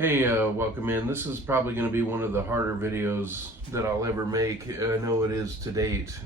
Hey, welcome in. This is probably going to be one of the harder videos that I'll ever make. I know it is to date.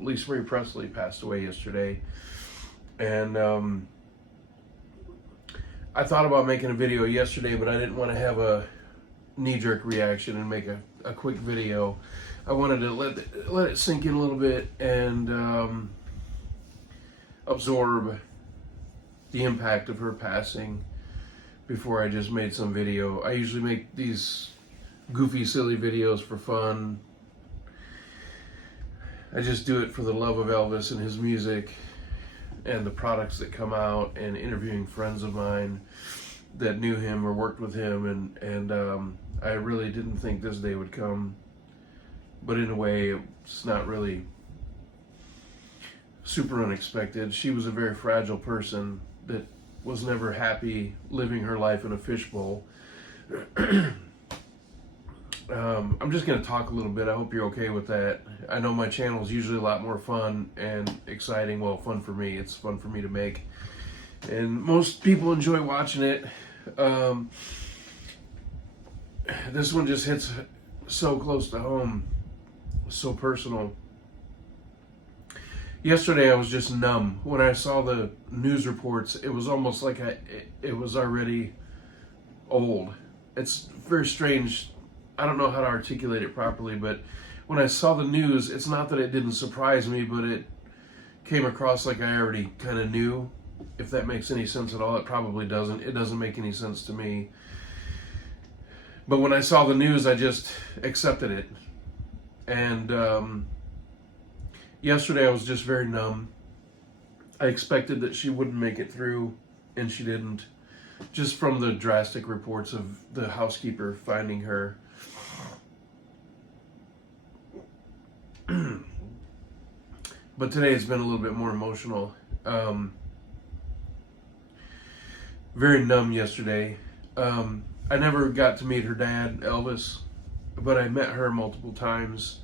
Lisa Marie Presley passed away yesterday, and I thought about making a video yesterday, but I didn't want to have a knee-jerk reaction and make a quick video. I wanted to let it sink in a little bit and absorb the impact of her passing before I just made some video. I usually make these goofy, silly videos for fun. I just do it for the love of Elvis and his music and the products that come out, and interviewing friends of mine that knew him or worked with him, and I really didn't think this day would come, but in a way it's not really super unexpected. She was a very fragile person that was never happy living her life in a fishbowl. I'm just going to talk a little bit. I hope you're okay with that. I know my channel is usually a lot more fun and exciting. Well, fun for me. It's fun for me to make. And most people enjoy watching it. This one just hits so close to home, so personal. Yesterday I was just numb. When I saw the news reports, it was almost like it was already old. It's very strange. I don't know how to articulate it properly, but when I saw the news, it's not that it didn't surprise me, but it came across like I already kind of knew. If that makes any sense at all, it probably doesn't. It doesn't make any sense to me. But when I saw the news, I just accepted it. And yesterday I was just very numb. I expected that she wouldn't make it through, and she didn't. Just from the drastic reports of the housekeeper finding her. But today it's been a little bit more emotional. Very numb yesterday. I never got to meet her dad, Elvis, but I met her multiple times.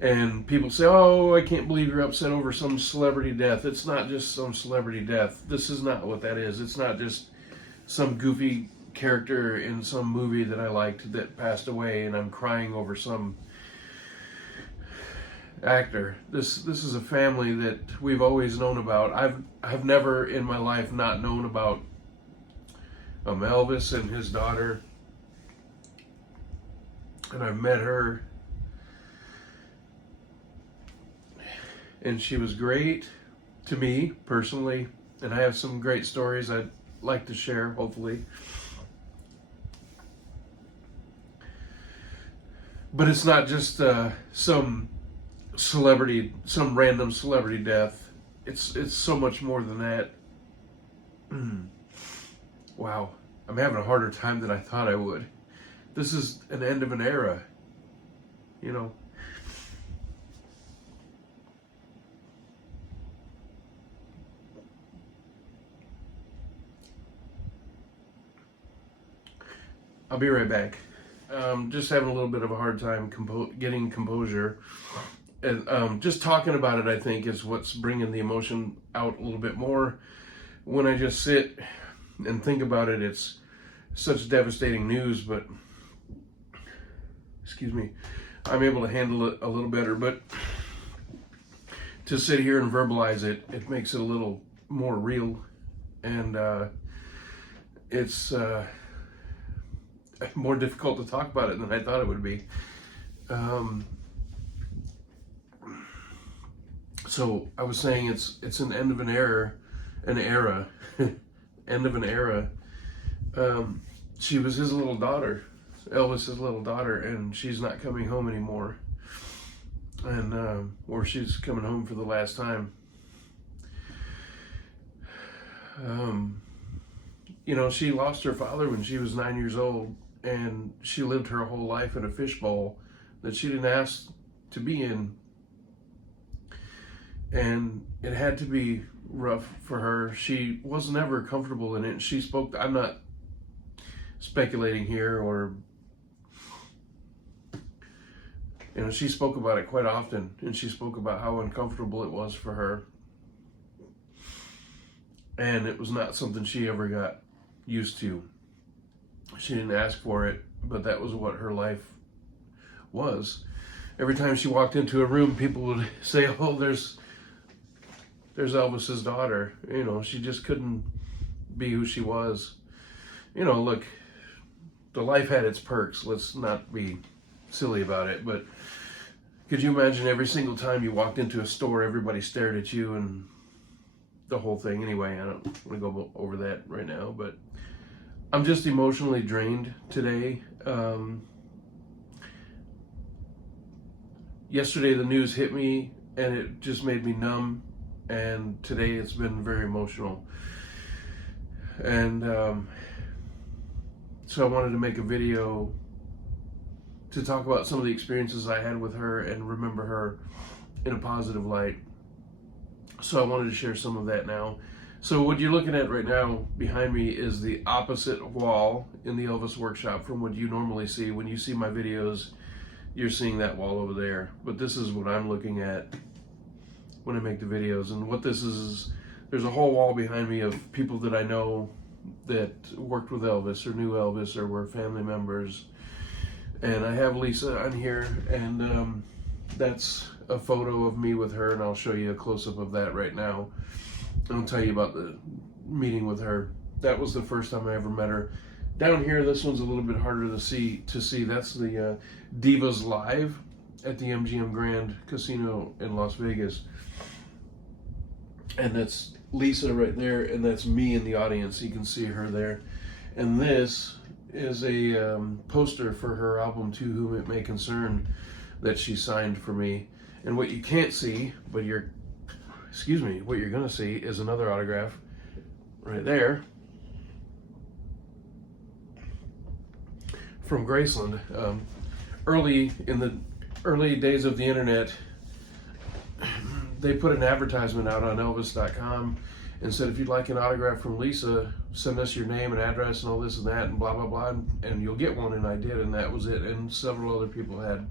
And people say, oh, I can't believe you're upset over some celebrity death. It's not just some celebrity death. This is not what that is. It's not just some goofy character in some movie that I liked that passed away and I'm crying over some actor. This is a family that we've always known about. I've never in my life not known about Elvis and his daughter. And I've met her. And she was great to me personally, and I have some great stories I'd like to share, hopefully. But it's not just some random celebrity death. It's so much more than that. Wow, I'm having a harder time than I thought I would. This is an end of an era, you know. I'll be right back. Just having a little bit of a hard time getting composure. And just talking about it, I think, is what's bringing the emotion out a little bit more. When I just sit and think about it, it's such devastating news, but, excuse me, I'm able to handle it a little better. But to sit here and verbalize it, it makes it a little more real. And it's more difficult to talk about it than I thought it would be. So I was saying it's an end of an era, end of an era. She was his little daughter, Elvis's little daughter, and she's not coming home anymore. And or she's coming home for the last time. You know, she lost her father when she was 9 years old, and she lived her whole life in a fishbowl that she didn't ask to be in. And it had to be rough for her. She was never comfortable in it. She spoke, I'm not speculating here, or, you know, she spoke about it quite often, and she spoke about how uncomfortable it was for her. And it was not something she ever got used to. She didn't ask for it, but that was what her life was. Every time she walked into a room, people would say, "Oh, there's Elvis's daughter." You know, she just couldn't be who she was. You know, look, the life had its perks. Let's not be silly about it. But could you imagine every single time you walked into a store, everybody stared at you and the whole thing? Anyway, I don't want to go over that right now, but I'm just emotionally drained today. Yesterday the news hit me and it just made me numb, and today it's been very emotional. And so I wanted to make a video to talk about some of the experiences I had with her and remember her in a positive light. So I wanted to share some of that now. So what you're looking at right now behind me is the opposite wall in the Elvis workshop from what you normally see. When you see my videos, you're seeing that wall over there. But this is what I'm looking at when I make the videos. And what this is there's a whole wall behind me of people that I know that worked with Elvis or knew Elvis or were family members. And I have Lisa on here, and that's a photo of me with her, and I'll show you a close-up of that right now. I'll tell you about the meeting with her. That was the first time I ever met her. Down here, this one's a little bit harder to see. That's the Divas Live at the MGM Grand Casino in Las Vegas. And that's Lisa right there, and that's me in the audience. You can see her there. And this is a poster for her album, To Whom It May Concern, that she signed for me. And what you can't see, but what you're gonna see is another autograph right there from Graceland. In the early days of the internet, they put an advertisement out on Elvis.com and said, if you'd like an autograph from Lisa, send us your name and address and all this and that and blah, blah, blah, and you'll get one. And I did, and that was it. And several other people had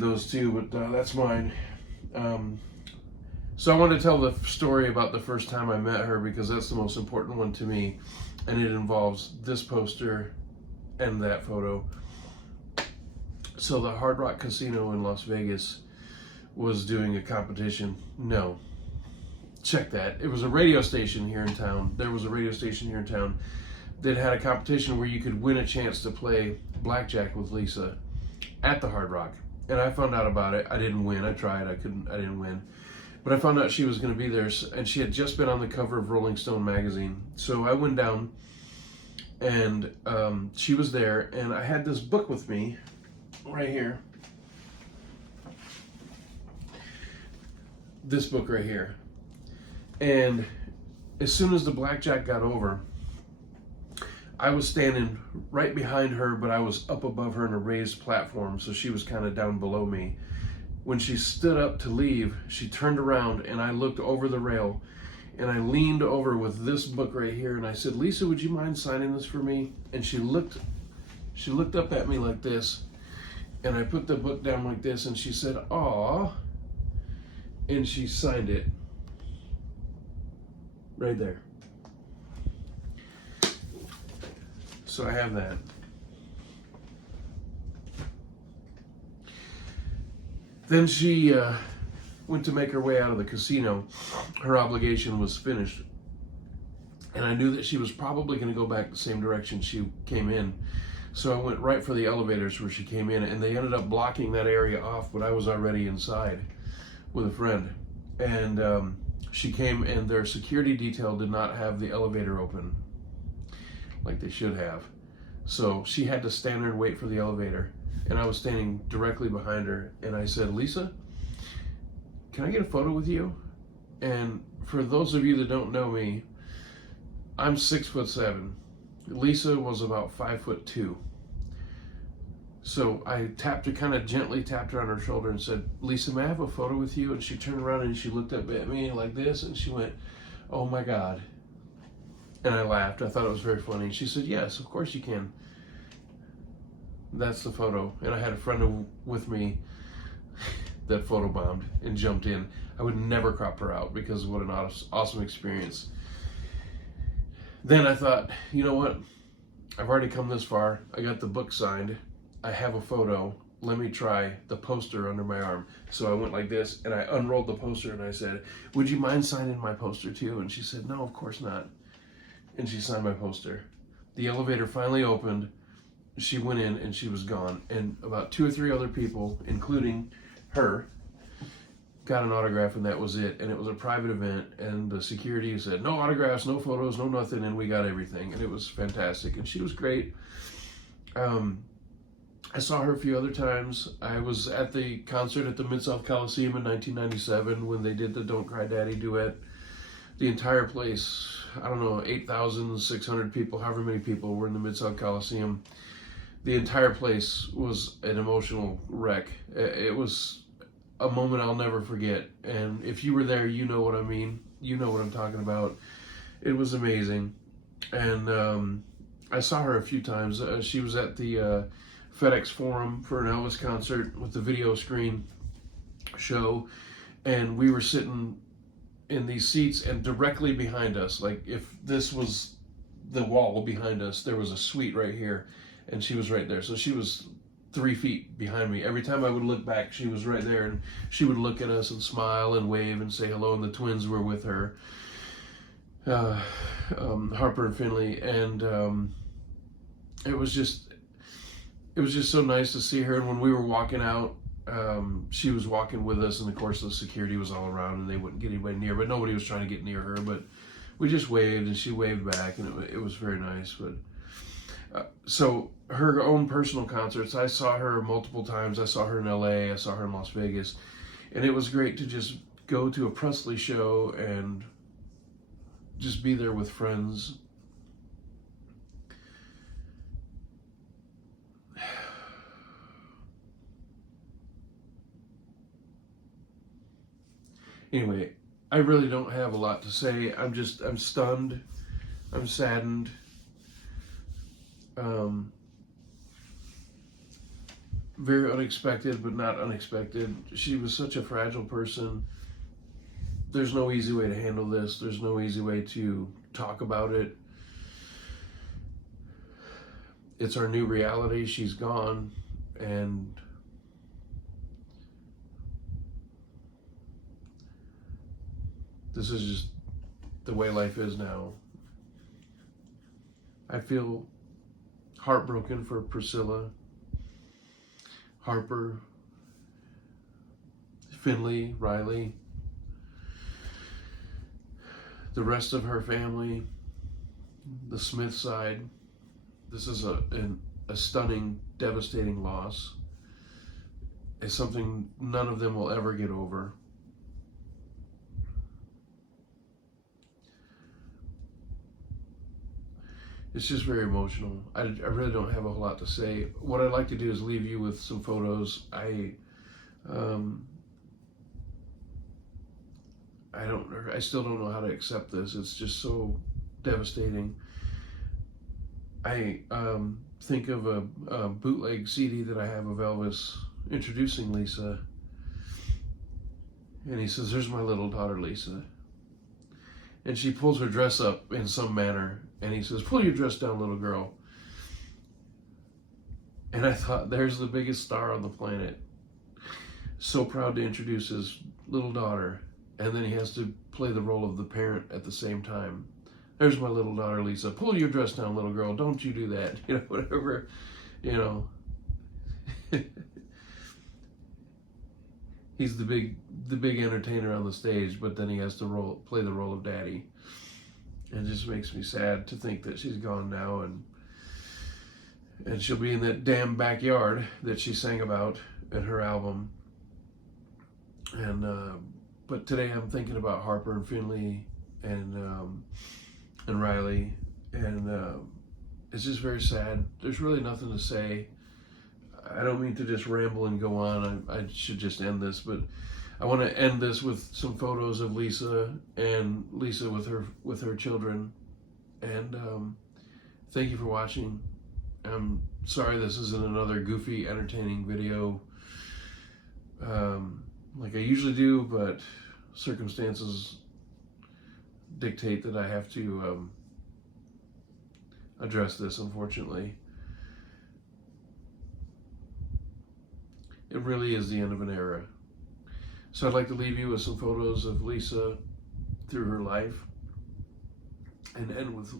those too, but that's mine. So I want to tell the story about the first time I met her, because that's the most important one to me, and it involves this poster and that photo. So the Hard Rock Casino in Las Vegas was doing a competition. No. Check that. It was a radio station here in town. There was a radio station here in town that had a competition where you could win a chance to play blackjack with Lisa at the Hard Rock. And I found out about it. I didn't win. I tried. I didn't win. But I found out she was going to be there, and she had just been on the cover of Rolling Stone magazine. So I went down, and she was there, and I had this book with me right here. This book right here. And as soon as the blackjack got over, I was standing right behind her, but I was up above her in a raised platform, so she was kind of down below me. When she stood up to leave, she turned around, and I looked over the rail, and I leaned over with this book right here, and I said, Lisa, would you mind signing this for me? And she looked up at me like this, and I put the book down like this, and she said, "Aw," and she signed it right there. So I have that. Then she went to make her way out of the casino. Her obligation was finished. And I knew that she was probably going to go back the same direction she came in. So I went right for the elevators where she came in, and they ended up blocking that area off, but I was already inside with a friend. And she came, and their security detail did not have the elevator open like they should have. So she had to stand there and wait for the elevator. And I was standing directly behind her, and I said, Lisa, can I get a photo with you? And for those of you that don't know me, I'm 6'7". Lisa was about 5'2". So I kind of gently tapped her on her shoulder and said, Lisa, may I have a photo with you? And she turned around and she looked up at me like this, and she went, oh my God. And I laughed. I thought it was very funny. She said, yes, of course you can. That's the photo. And I had a friend with me that photobombed and jumped in. I would never crop her out, because what an awesome experience. Then I thought, you know what? I've already come this far. I got the book signed. I have a photo. Let me try the poster under my arm. So I went like this, and I unrolled the poster, and I said, would you mind signing my poster too? And she said, no, of course not. And she signed my poster. The elevator finally opened. She went in, and she was gone. And about 2 or 3 other people, including her, got an autograph, and that was it. And it was a private event, and the security said, no autographs, no photos, no nothing, and we got everything. And it was fantastic, and she was great. I saw her a few other times. I was at the concert at the Mid-South Coliseum in 1997 when they did the Don't Cry Daddy duet. The entire place, I don't know, 8,600 people, however many people were in the Mid-South Coliseum. The entire place was an emotional wreck. It was a moment I'll never forget. And if you were there, you know what I mean. You know what I'm talking about. It was amazing. And I saw her a few times. She was at the FedEx Forum for an Elvis concert with the video screen show, and we were sitting in these seats, and directly behind us, like if this was the wall behind us, there was a suite right here, and she was right there. So she was 3 feet behind me. Every time I would look back, she was right there, and she would look at us and smile and wave and say hello, and the twins were with her, Harper and Finley, and it was just so nice to see her. And when we were walking out, she was walking with us, and of course the security was all around, and they wouldn't get anybody near, but nobody was trying to get near her, but we just waved, and she waved back, and it was very nice. But so her own personal concerts, I saw her multiple times. I saw her in LA, I saw her in Las Vegas, and it was great to just go to a Presley show and just be there with friends. Anyway, I really don't have a lot to say. I'm stunned. I'm saddened. Very unexpected, but not unexpected. She was such a fragile person. There's no easy way to handle this. There's no easy way to talk about it. It's our new reality. She's gone, and this is just the way life is now. I feel heartbroken for Priscilla, Harper, Finley, Riley, the rest of her family, the Smith side. This is a stunning, devastating loss. It's something none of them will ever get over. It's just very emotional. I really don't have a whole lot to say. What I'd like to do is leave you with some photos. I still don't know how to accept this. It's just so devastating. I think of a bootleg CD that I have of Elvis introducing Lisa, and he says, "There's my little daughter, Lisa." And she pulls her dress up in some manner, and he says, "Pull your dress down, little girl." And I thought, there's the biggest star on the planet, so proud to introduce his little daughter, and then he has to play the role of the parent at the same time. "There's my little daughter, Lisa. Pull your dress down, little girl. Don't you do that." You know, whatever, you know. He's the big entertainer on the stage, but then he has to play the role of daddy. It just makes me sad to think that she's gone now, and she'll be in that damn backyard that she sang about in her album. And but today I'm thinking about Harper and Finley and Riley, and it's just very sad. There's really nothing to say. I don't mean to just ramble and go on. I should just end this, but I want to end this with some photos of Lisa, and Lisa with her children. And thank you for watching. I'm sorry this isn't another goofy, entertaining video like I usually do, but circumstances dictate that I have to address this, unfortunately. It really is the end of an era. So I'd like to leave you with some photos of Lisa through her life and end with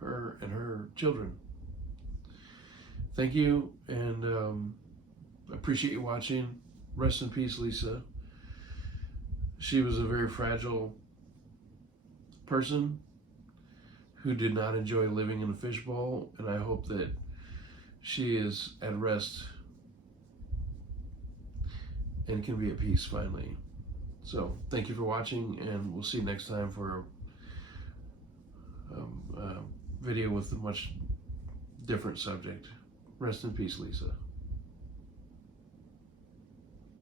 her and her children. Thank you, and appreciate you watching. Rest in peace, Lisa. She was a very fragile person who did not enjoy living in a fishbowl, and I hope that she is at rest and can be at peace finally. So thank you for watching, and we'll see you next time for a video with a much different subject. Rest in peace, Lisa.